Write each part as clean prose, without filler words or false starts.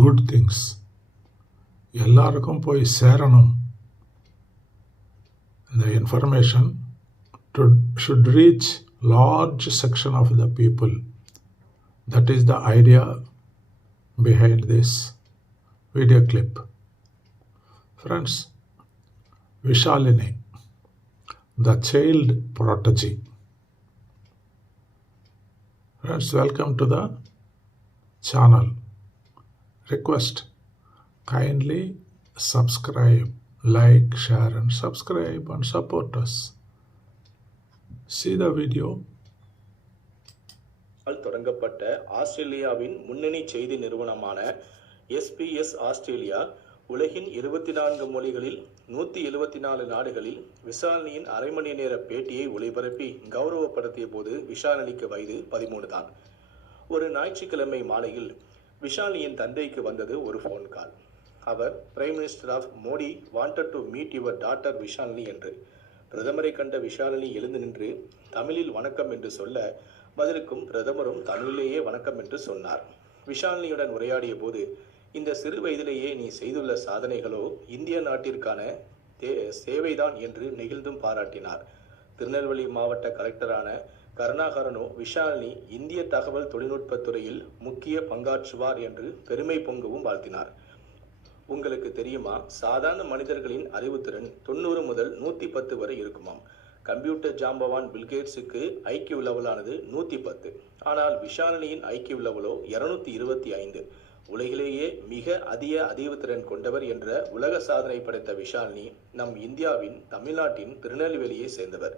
Good things எல்லாருக்கும் போய் சேரணும். இந்த information should reach large section of the people. That is the idea behind this video clip. Friends, Vishalini, the child prodigy. Friends, welcome to the channel. Request, kindly subscribe, like, share and subscribe and support us. See the video. தொடங்கப்பட்ட ஆஸ்திரேலியாவின் முன்னணி செய்தி நிறுவனமான SBS Australia உலகின் 24 மொழிகளில் 174 நாடுகளில் விஷாலினியின் அரை மணி நேர பேட்டியை ஒளிபரப்பி கௌரவப்படுத்திய போது விஷாலினிக்கு வயது 13 தான். ஒரு ஞாயிற்றுக்கிழமை மாலையில் விஷாலினியின் தந்தைக்கு வந்தது ஒரு ஃபோன் கால். அவர் prime minister of Modi wanted to meet your daughter Vishalini என்று. பிரதமரை கண்ட விஷாலினி எழுந்து நின்று தமிழில் வணக்கம் என்று சொல்ல, பதிலுக்கும் பிரதமரும் தமிழிலேயே வணக்கம் என்று சொன்னார். விஷாலினியுடன் உரையாடிய போது, இந்த சிறு வயதிலேயே நீ செய்துள்ள சாதனைகளோ இந்திய நாட்டிற்கான சேவைதான் என்று நெகிழ்ந்தும் பாராட்டினார். திருநெல்வேலி மாவட்ட கலெக்டரான கருணாகரனோ விஷாலினி இந்திய தகவல் தொழில்நுட்பத் துறையில் முக்கிய பங்காற்றுவார் என்று பெருமை பொங்கவும் வாழ்த்தினார். உங்களுக்கு தெரியுமா, சாதாரண மனிதர்களின் அறிவுத்திறன் 90 முதல் 110 வரை இருக்குமாம். கம்ப்யூட்டர் ஜாம்பவான் பில்கேட்ஸுக்கு ஐக்கியூ லெவலானது 110. ஆனால் விஷாலினியின் ஐக்கியூ லெவலோ 225. உலகிலேயே மிக அதிக அறிவுத்திறன் கொண்டவர் என்ற உலக சாதனை படைத்த விஷாலினி நம் இந்தியாவின் தமிழ்நாட்டின் திருநெல்வேலியை சேர்ந்தவர்.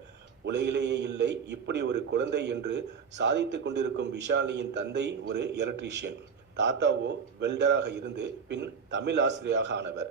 உலகிலேயே இல்லை இப்படி ஒரு குழந்தை என்று சாதித்துக் கொண்டிருக்கும் விஷாலினியின் தந்தை ஒரு எலக்ட்ரீஷியன். தாத்தாவோ வெல்டராக இருந்து பின் தமிழ் ஆசிரியராக ஆனவர்.